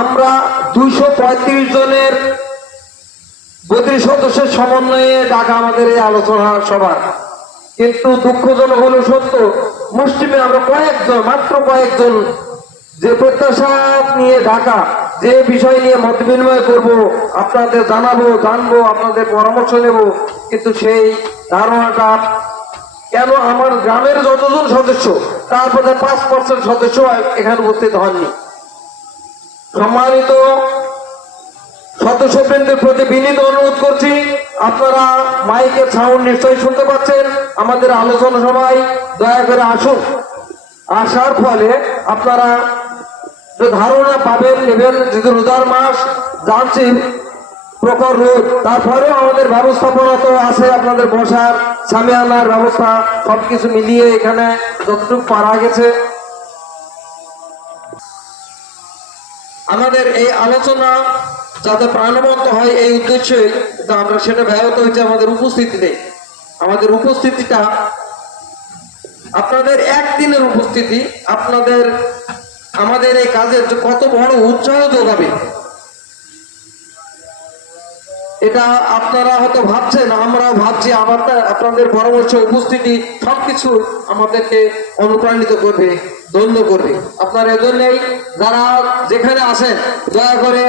আমরা 235 জনের 32 সদস্যের সমন্বয়ে ডাকা আমাদের এই আলোচনা সভা, কিন্তু দুঃখজনক হলো সত্য, মুষ্টিমে আমরা মাত্র কয়েকজন যে প্রত্যাশা নিয়ে ঢাকা, যে বিষয় নিয়ে মত বিনিময় করবো, আপনাদের জানবো, আপনাদের পরামর্শ নেব, কিন্তু সেই ধারণাটা কেন আমার গ্রামের যতজন সদস্য তার মধ্যে 5% সদস্য এখানে উপস্থিত হননি। সম্মানিত সদস্যবৃন্দের প্রতি বিনীত অনুরোধ করছি, আপনারা মাইকের সাউন্ড নিশ্চয়ই শুনতে পাচ্ছেন। আমাদের আলোচনা সভায় দয়া করে আসুন। আসার ফলে আপনারা ধারণা পাবেন, নেবেন। যদি রোজার মাস জানছি, প্রখর রোদ, তারপরেও আমাদের ব্যবস্থাপনা তো আছে, আপনাদের বসার সামিয়ানার ব্যবস্থা সবকিছু মিলিয়ে এখানে যতটুকু পারা গেছে। আমাদের এই আলোচনা যাতে প্রাণবন্ত হয় এই উদ্দেশ্যে আমরা সেটা ব্যাহত হয়েছে আমাদের উপস্থিতিতে। আমাদের উপস্থিতিটা আপনাদের একদিনের উপস্থিতি আমাদের এই কাজের কত বড় উৎসাহ যোগাবে, এটা আপনারা হয়তো ভাবছেন, আমরাও ভাবছি। আপনাদের পরামর্শ, উপস্থিতি সবকিছু আমাদেরকে অনুপ্রাণিত করবে, ধন্য করবে। আপনারা এজন্যই যারা যেখানে আসেন দয়া করে